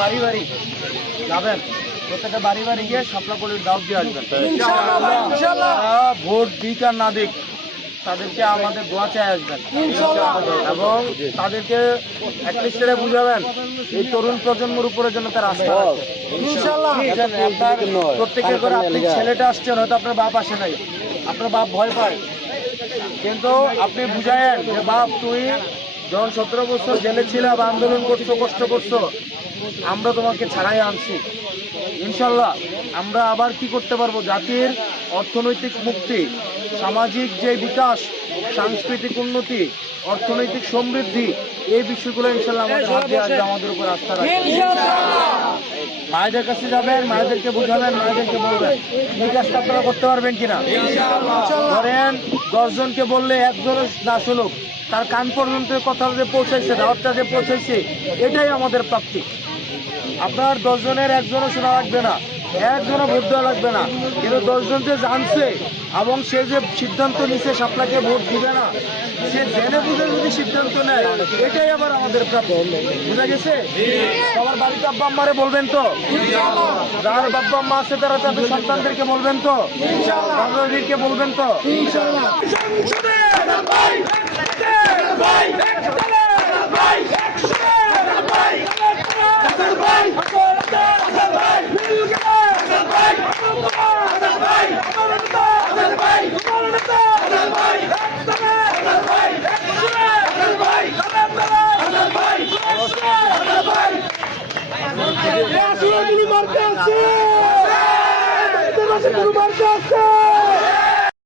বাড়ি বাড়ি। যাবেন? প্রত্যেকটা বাড়ি বাড়ি গিয়ে শাপলা কলির দাও দিয়ে আসবেন। ভোট দিক আর না দিক তাদেরকে আমাদের দোয়া চাই আসবেন। এবং তাদেরকে অ্যাটলিস্ট বুঝাবেন এই তরুণ প্রজন্মের উপরে যেন তার আস্থা প্রত্যেকের করে আপনি ছেলেটা আসছেন হয়তো আপনার বাপ আসে নাই। আপনার বাপ ভয় পায়। কিন্তু আপনি বুঝায়েন যে বাপ তুই যখন সতেরো বছর জেলে ছিল বা আন্দোলন করছ কষ্ট করছ আমরা তোমাকে ছাড়াই আনছি। ইনশাল্লাহ আমরা আবার কি করতে পারব? জাতির অর্থনৈতিক মুক্তি সামাজিক যে বিকাশ সাংস্কৃতিক উন্নতি অর্থনৈতিক সমৃদ্ধি এই বিষয়গুলো ইনশাল্লাহ আমাদের হাত আসবে আমাদের উপর আস্থা রাখবে। মায়েদের কাছে যাবেন মায়েদেরকে বুঝাবেন মায়েদেরকে বলবেন এই কাজটা আপনারা করতে পারবেন কিনা? ধরেন দশজনকে বললে একজন না শুনুক তার কান পর্যন্ত কথা যে পৌঁছাইছে দাওয়াতটা যে পৌঁছাইছে এটাই আমাদের প্রাপ্তি। আপনার দশজনের একজনও শোনা লাগবে না একজনও ভোট দেওয়া লাগবে না। কিন্তু দশজন যে জানছে এবং সে যে সিদ্ধান্ত নিছে সাপলাকে ভোট দিবে না সে জেনে বুঝে যদি সিদ্ধান্ত নেয় এটাই আবার আমাদের প্রাপ্য বুঝা গেছে? সবার বাড়িতে আব্বা আম্মারে বলবেন তো? যার বাব্বা আম্মা আছে তারা তাদের সন্তানদেরকে বলবেন তো? বলবেন তো? আছে। আছে।